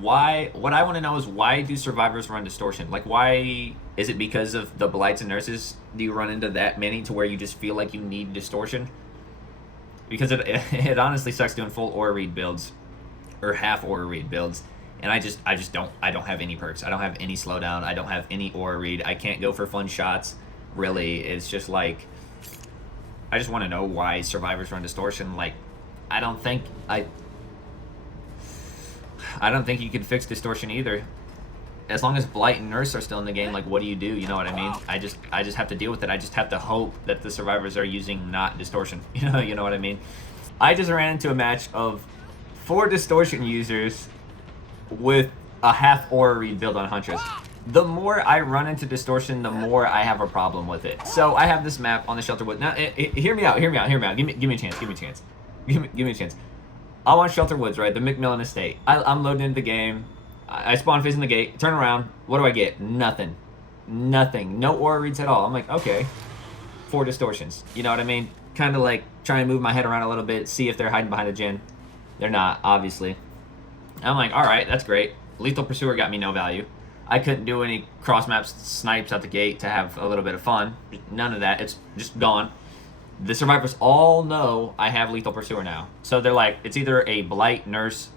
What I want to know is, why do survivors run distortion? Like, why is it because of the blights and nurses? Do you run into that many to where you just feel like you need distortion? Because it honestly sucks doing full aura read builds or half aura read builds, and I don't have any perks. I don't have any slowdown. I don't have any aura read. I can't go for fun shots. Really, it's just like, I just want to know why survivors run distortion. Like, I don't think you can fix distortion either. As long as blight and nurse are still in the game, like, what do? You know what I mean? I just have to deal with it. I just have to hope that the survivors are using not distortion. You know what I mean? I just ran into a match of 4 distortion users with a half aura read build on Huntress. The more I run into distortion, the more I have a problem with it. So I have this map on the Shelter Woods. Now, hear me out. Give me a chance. Give me a chance. I'm on Shelter Woods, right? The McMillan Estate. I'm loading into the game. I spawn facing the gate. Turn around. What do I get? Nothing. No aura reads at all. I'm like, okay. 4 distortions. You know what I mean? Kind of like trying to move my head around a little bit, see if they're hiding behind a gen. They're not, obviously. I'm like, all right, that's great. Lethal Pursuer got me no value. I couldn't do any cross-map snipes out the gate to have a little bit of fun. None of that. It's just gone. The survivors all know I have Lethal Pursuer now. So they're like, it's either a Blight, Nurse,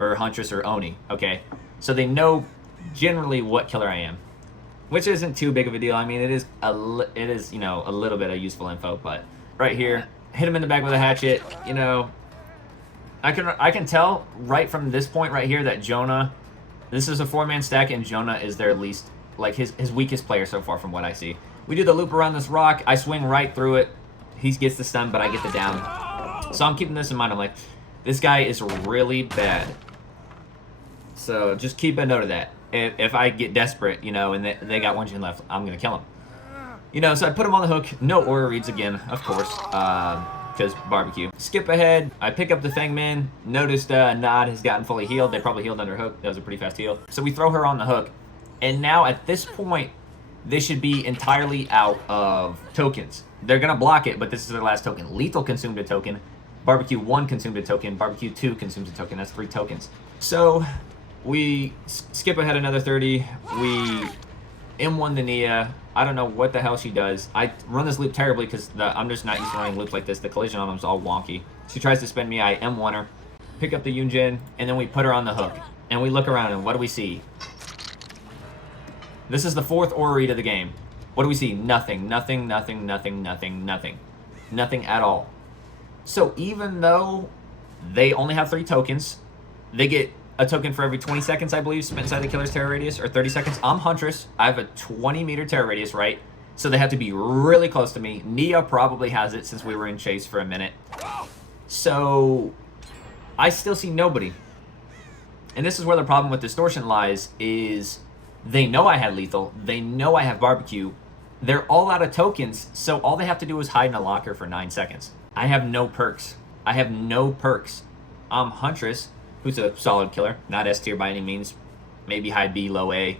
or Huntress, or Oni, okay? So they know generally what killer I am, which isn't too big of a deal. I mean, it is a little bit of useful info, but right here, hit him in the back with a hatchet, I can tell right from this point right here that Jonah, this is a 4-man stack, and Jonah is their least, like, his weakest player so far from what I see. We do the loop around this rock. I swing right through it. He gets the stun, but I get the down. So I'm keeping this in mind. I'm like, this guy is really bad. So just keep a note of that. If I get desperate, and they got 1 gen left, I'm going to kill him. So I put him on the hook. No aura reads again, of course, because barbecue. Skip ahead. I pick up the Fangman. Noticed Nod has gotten fully healed. They probably healed under hook. That was a pretty fast heal. So we throw her on the hook. And now at this point, they should be entirely out of tokens. They're going to block it, but this is their last token. Lethal consumed a token. Barbecue 1 consumed a token. Barbecue 2 consumes a token. That's 3 tokens. So we skip ahead another 30. We M1 the Nia. I don't know what the hell she does. I run this loop terribly because I'm just not used to running loops like this. The collision on them is all wonky. She tries to spin me. I M1 her. Pick up the Yunjin, and then we put her on the hook. And we look around, and what do we see? This is the 4th aura read of the game. What do we see? Nothing at all. So even though they only have 3 tokens, they get a token for every 20 seconds, I believe, spent inside the killer's terror radius, or 30 seconds. I'm Huntress. I have a 20-meter terror radius, right? So they have to be really close to me. Nia probably has it since we were in chase for a minute. So I still see nobody. And this is where the problem with Distortion lies, is they know I had Lethal. They know I have Barbecue. They're all out of tokens, so all they have to do is hide in a locker for 9 seconds. I have no perks. I'm Huntress, who's a solid killer. Not S tier by any means. Maybe high B, low A,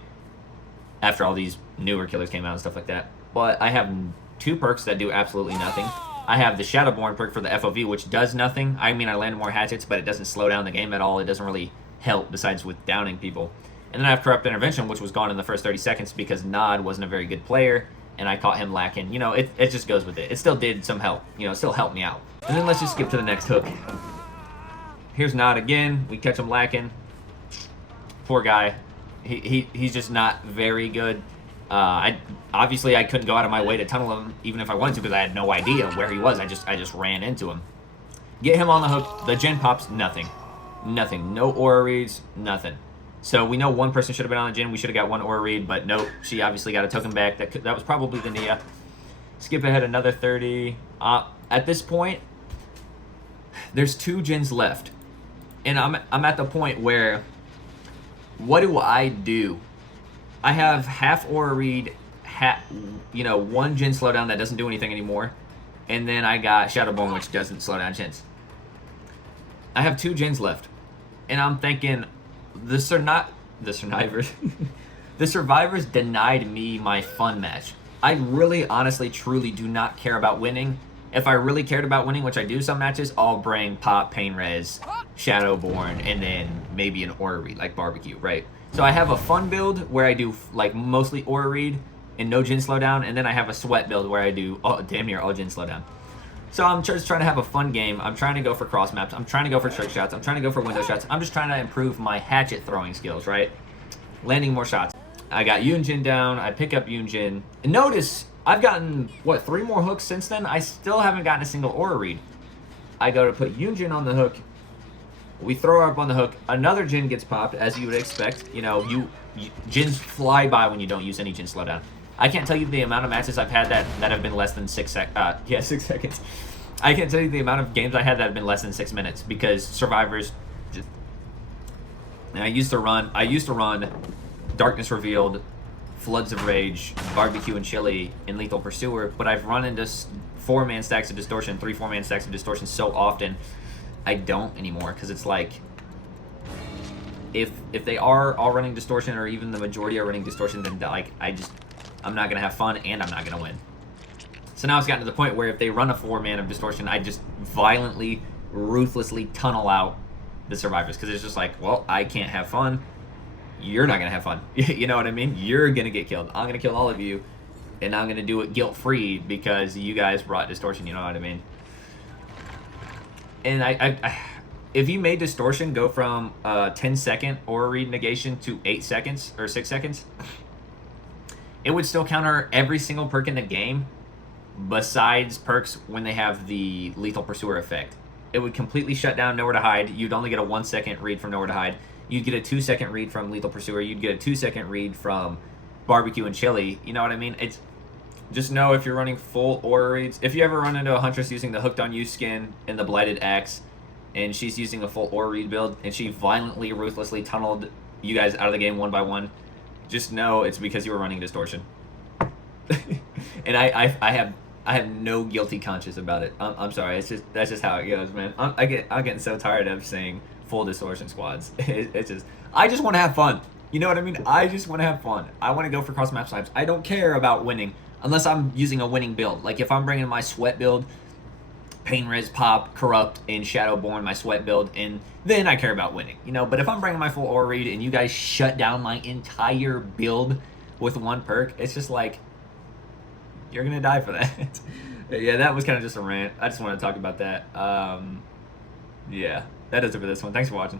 after all these newer killers came out and stuff like that. But I have 2 perks that do absolutely nothing. I have the Shadowborn perk for the FOV, which does nothing. I mean, I land more hatchets, but it doesn't slow down the game at all. It doesn't really help besides with downing people. And then I have Corrupt Intervention, which was gone in the first 30 seconds because Nod wasn't a very good player, and I caught him lacking. It just goes with it. It still did some help. It still helped me out. And then let's just skip to the next hook. Here's Nod again. We catch him lacking. Poor guy. He's just not very good. Obviously I couldn't go out of my way to tunnel him, even if I wanted to, because I had no idea where he was. I just ran into him. Get him on the hook. The gen pops, nothing. No aura reads, nothing. So we know one person should have been on the gen. We should have got 1 aura read, but nope. She obviously got a token back. That was probably the Nia. Skip ahead another 30. At this point, there's 2 gens left. And I'm at the point where, what do? I have half aura read, 1 gen slowdown that doesn't do anything anymore. And then I got Shadowborn, which doesn't slow down gens. I have 2 gens left. And I'm thinking, the survivors denied me my fun match. I really, honestly, truly do not care about winning. If I really cared about winning, which I do some matches, I'll bring Pop, Pain Res, Shadowborn, and then maybe an Aura Read, like Barbecue, right? So I have a fun build where I do like mostly Aura Read and no Jin slowdown, and then I have a sweat build where I do damn near all Jin slowdown. So I'm just trying to have a fun game. I'm trying to go for cross maps. I'm trying to go for trick shots. I'm trying to go for window shots. I'm just trying to improve my hatchet throwing skills, right? Landing more shots. I got Yunjin down. I pick up Yunjin. And notice, I've gotten, what, 3 more hooks since then? I still haven't gotten a single Aura Read. I go to put Yunjin on the hook. We throw her up on the hook. Another Jin gets popped, as you would expect. You know, Jins fly by when you don't use any Jin slowdown. I can't tell you the amount of matches I've had that have been less than 6 seconds. I can't tell you the amount of games I had that have been less than 6 minutes because survivors just... And I used to run Darkness Revealed, Floods of Rage, Barbecue and Chili, and Lethal Pursuer, but I've run into 4-man stacks of Distortion, 3 4-man stacks of Distortion so often, I don't anymore, because it's like, if they are all running Distortion, or even the majority are running Distortion, then like, I'm not going to have fun, and I'm not going to win. So now it's gotten to the point where if they run a 4-man of Distortion, I just violently, ruthlessly tunnel out the survivors, because it's just like, well, I can't have fun, you're not going to have fun. You know what I mean? You're going to get killed. I'm going to kill all of you, and I'm going to do it guilt-free because you guys brought Distortion, you know what I mean? And I if you made Distortion go from 10-second Aura Read negation to 8 seconds, or 6 seconds, it would still counter every single perk in the game, besides perks when they have the Lethal Pursuer effect. It would completely shut down Nowhere to Hide. You'd only get a 1-second read from Nowhere to Hide. You'd get a 2-second read from Lethal Pursuer. You'd get a 2-second read from Barbecue and Chili. You know what I mean? It's just know if you're running full Aura Reads. If you ever run into a Huntress using the Hooked on You skin and the Blighted Axe, and she's using a full Aura Read build, and she violently, ruthlessly tunneled you guys out of the game one by one, just know it's because you were running Distortion. And I have no guilty conscience about it. I'm sorry. That's just how it goes, man. I'm getting so tired of seeing full Distortion squads. I just want to have fun. You know what I mean? I just want to have fun. I want to go for cross map snipes. I don't care about winning unless I'm using a winning build. Like if I'm bringing my sweat build, Pain Res, Pop, Corrupt, and Shadowborn, my sweat build, and then I care about winning. You know, but if I'm bringing my full Aura Read and you guys shut down my entire build with one perk, it's just like, you're gonna die for that. Yeah, that was kind of just a rant. I just wanted to talk about that. Yeah, that does it for this one. Thanks for watching.